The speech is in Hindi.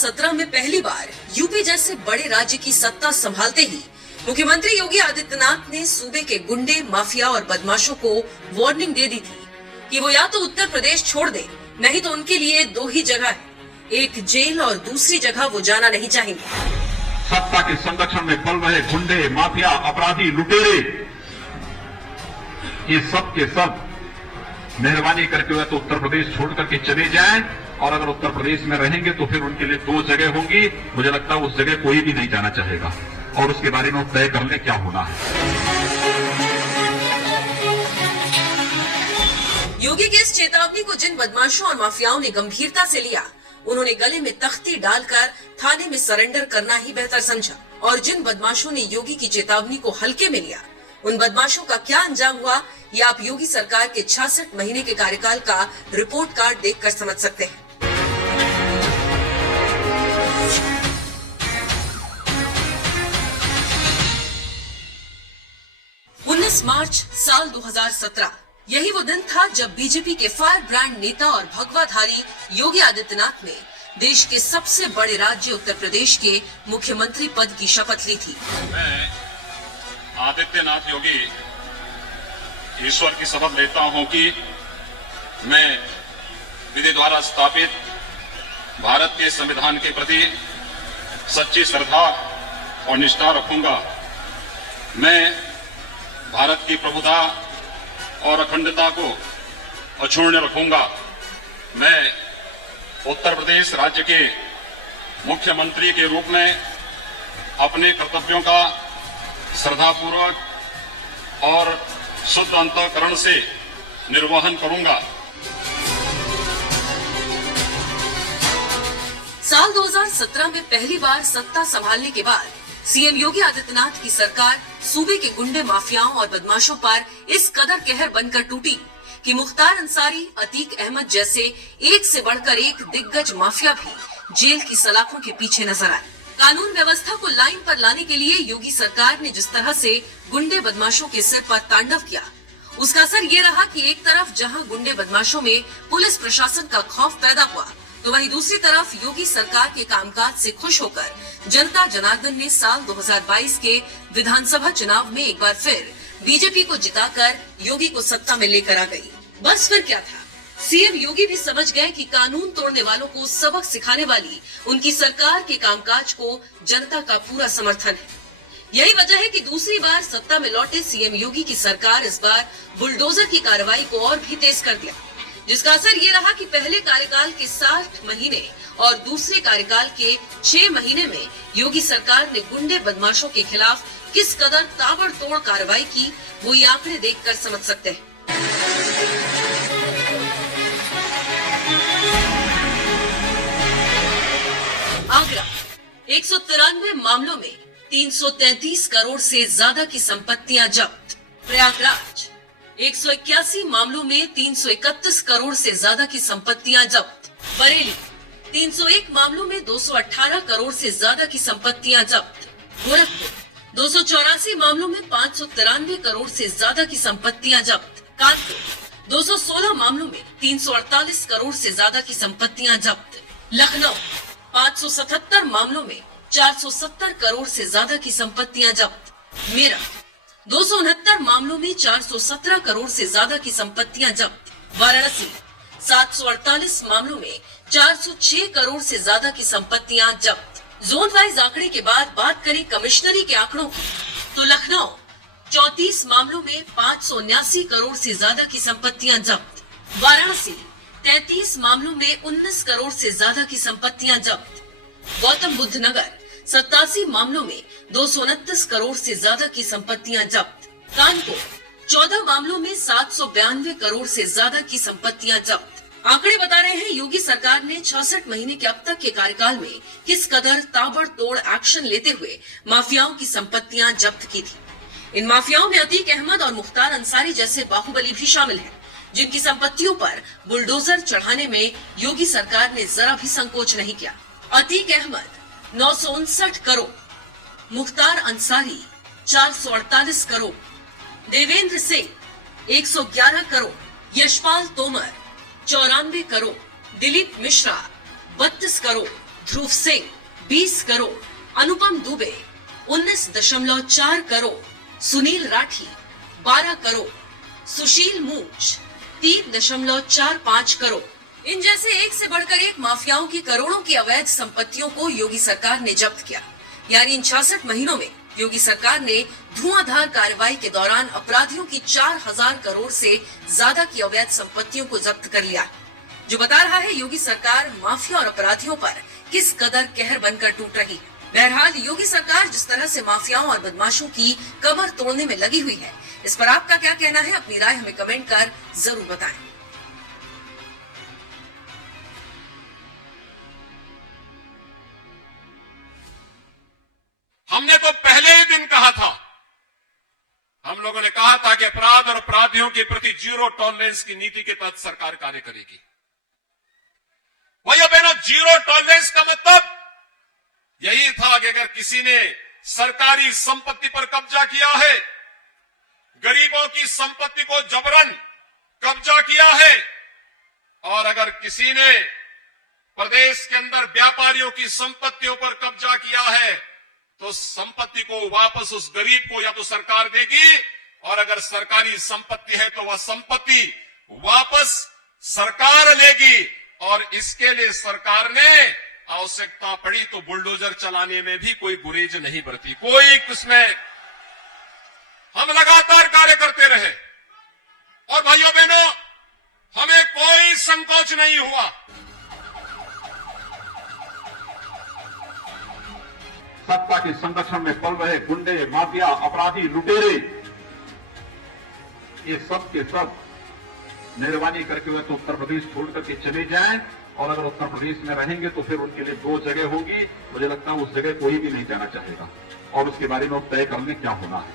2017 में पहली बार यूपी जैसे बड़े राज्य की सत्ता संभालते ही मुख्यमंत्री योगी आदित्यनाथ ने सूबे के गुंडे, माफिया और बदमाशों को वार्निंग दे दी थी कि वो या तो उत्तर प्रदेश छोड़ दे, नहीं तो उनके लिए दो ही जगह है, एक जेल और दूसरी जगह वो जाना नहीं चाहेंगे। सत्ता के संरक्षण में पल रहे गुंडे, माफिया, अपराधी, लुटेरे, ये सब के सब मेहरबानी करके हुए तो उत्तर प्रदेश छोड़ करके चले जाएं, और अगर उत्तर प्रदेश में रहेंगे तो फिर उनके लिए दो जगह होंगी। मुझे लगता है उस जगह कोई भी नहीं जाना चाहेगा और उसके बारे में तय कर ले क्या होना है। योगी की इस चेतावनी को जिन बदमाशों और माफियाओं ने गंभीरता से लिया, उन्होंने गले में तख्ती डालकर थाने में सरेंडर करना ही बेहतर समझा, और जिन बदमाशों ने योगी की चेतावनी को हल्के में लिया, उन बदमाशों का क्या अंजाम हुआ, ये आप योगी सरकार के 66 महीने के कार्यकाल का रिपोर्ट कार्ड देखकर समझ सकते हैं। 19 मार्च साल 2017 यही वो दिन था जब बीजेपी के फायर ब्रांड नेता और भगवाधारी योगी आदित्यनाथ ने देश के सबसे बड़े राज्य उत्तर प्रदेश के मुख्यमंत्री पद की शपथ ली थी। मैं आदित्यनाथ योगी ईश्वर की शपथ लेता हूं कि मैं विधि द्वारा स्थापित भारत के संविधान के प्रति सच्ची श्रद्धा और निष्ठा रखूंगा। मैं भारत की प्रभुता और अखंडता को अक्षुण्ण रखूंगा। मैं उत्तर प्रदेश राज्य के मुख्यमंत्री के रूप में अपने कर्तव्यों का श्रद्धापूर्वक और शुद्ध अंतःकरण से निर्वहन करूंगा। साल 2017 में पहली बार सत्ता संभालने के बाद सीएम योगी आदित्यनाथ की सरकार सूबे के गुंडे, माफियाओं और बदमाशों पर इस कदर कहर बनकर टूटी कि मुख्तार अंसारी, अतीक अहमद जैसे एक से बढ़कर एक दिग्गज माफिया भी जेल की सलाखों के पीछे नजर आए। कानून व्यवस्था को लाइन पर लाने के लिए योगी सरकार ने जिस तरह से गुंडे बदमाशों के सिर पर तांडव किया, उसका असर ये रहा कि एक तरफ जहां गुंडे बदमाशों में पुलिस प्रशासन का खौफ पैदा हुआ, तो वहीं दूसरी तरफ योगी सरकार के कामकाज से खुश होकर जनता जनार्दन ने साल 2022 के विधानसभा चुनाव में एक बार फिर बीजेपी को जिताकर योगी को सत्ता में लेकर आ गई। बस फिर क्या था, सीएम योगी भी समझ गए कि कानून तोड़ने वालों को सबक सिखाने वाली उनकी सरकार के कामकाज को जनता का पूरा समर्थन है। यही वजह है कि दूसरी बार सत्ता में लौटे सीएम योगी की सरकार इस बार बुलडोजर की कार्रवाई को और भी तेज कर दिया, जिसका असर ये रहा कि पहले कार्यकाल के 60 महीने और दूसरे कार्यकाल के 6 महीने में योगी सरकार ने गुंडे बदमाशों के खिलाफ किस कदर ताबड़तोड़ कार्रवाई की, वो ये आंकड़े देखकर समझ सकते हैं। आगरा 193 मामलों में 333 करोड़ से ज्यादा की संपत्तियां जब्त। प्रयागराज 181 मामलों में 331 करोड़ से ज्यादा की संपत्तियां जब्त। बरेली 301 मामलों में 218 करोड़ से ज्यादा की संपत्तियां जब्त। गोरखपुर 284 मामलों में 593 करोड़ से ज्यादा की संपत्तियां जब्त। कानपुर 216 मामलों में 348 करोड़ से ज्यादा की संपत्तियां जब्त। लखनऊ 577 मामलों में 470 करोड़ से ज्यादा की संपत्तियां जब्त। मेरठ 269 मामलों में 417 करोड़ से ज्यादा की संपत्तियां जब्त। वाराणसी 748 मामलों में 406 करोड़ से ज्यादा की संपत्तियां जब्त। जोन वाइज आंकड़े के बाद बात करें कमिश्नरी के आंकड़ों की, तो लखनऊ 34 मामलों में 579 करोड़ से ज्यादा की संपत्तियां जब्त। वाराणसी 33 मामलों में 19 करोड़ से ज्यादा की संपत्तियां जब्त। गौतम बुद्ध नगर 87 मामलों में 229 करोड़ से ज्यादा की संपत्तियां जब्त। कानपुर 14 मामलों में 792 करोड़ से ज्यादा की संपत्तियां जब्त। आंकड़े बता रहे हैं योगी सरकार ने 66 महीने के अब तक के कार्यकाल में किस कदर ताबड़तोड़ एक्शन लेते हुए माफियाओं की संपत्तियां जब्त की थी। इन माफियाओं में अतीक अहमद और मुख्तार अंसारी जैसे बाहुबली भी शामिल हैं, जिनकी संपत्तियों पर बुलडोजर चढ़ाने में योगी सरकार ने जरा भी संकोच नहीं किया। अतीक अहमद 959 करोड़, मुख्तार अंसारी 448 करोड़, देवेंद्र सिंह 111 करोड़, यशपाल तोमर 94 करोड़, दिलीप मिश्रा 32 करोड़, ध्रुव सिंह 20 करोड़, अनुपम दुबे 19.4 करोड़, सुनील राठी 12 करोड़, सुशील मूंछ 3.45 करोड़। इन जैसे एक से बढ़कर एक माफियाओं की करोड़ों की अवैध संपत्तियों को योगी सरकार ने जब्त किया। यानी इन 66 महीनों में योगी सरकार ने धुआंधार कार्रवाई के दौरान अपराधियों की 4000 करोड़ से ज्यादा की अवैध संपत्तियों को जब्त कर लिया, जो बता रहा है योगी सरकार माफिया और अपराधियों पर किस कदर कहर बनकर टूट रही है। बहरहाल योगी सरकार जिस तरह से माफियाओं और बदमाशों की कमर तोड़ने में लगी हुई है, इस पर आपका क्या कहना है? अपनी राय हमें कमेंट कर जरूर बताएं। हमने तो पहले ही दिन कहा था, हम लोगों ने कहा था कि अपराध और अपराधियों के प्रति जीरो टॉलरेंस की नीति के तहत सरकार कार्य करेगी। भैया बहनों, जीरो टॉलरेंस का मतलब यही था कि अगर किसी ने सरकारी संपत्ति पर कब्जा किया है, गरीबों की संपत्ति को जबरन कब्जा किया है, और अगर किसी ने प्रदेश के अंदर व्यापारियों की संपत्तियों पर कब्जा किया है, तो संपत्ति को वापस उस गरीब को या तो सरकार देगी, और अगर सरकारी संपत्ति है तो वह संपत्ति वापस सरकार लेगी। और इसके लिए सरकार ने आवश्यकता पड़ी तो बुलडोजर चलाने में भी कोई गुरेज नहीं बरती, कोई उसमें हम लगातार कार्य करते रहे। और भाइयों बहनों, हमें कोई संकोच नहीं हुआ। सत्ता के संरक्षण में पल रहे गुंडे, माफिया, अपराधी, लुटेरे, ये सब के सब मेहरबानी करके वह तो उत्तर प्रदेश छोड़ करके चले जाएं, और अगर उत्तर प्रदेश में रहेंगे तो फिर उनके लिए 2 जगह होगी। मुझे लगता है उस जगह कोई भी नहीं जाना चाहेगा, और उसके बारे में अब तय कर लें क्या होना है।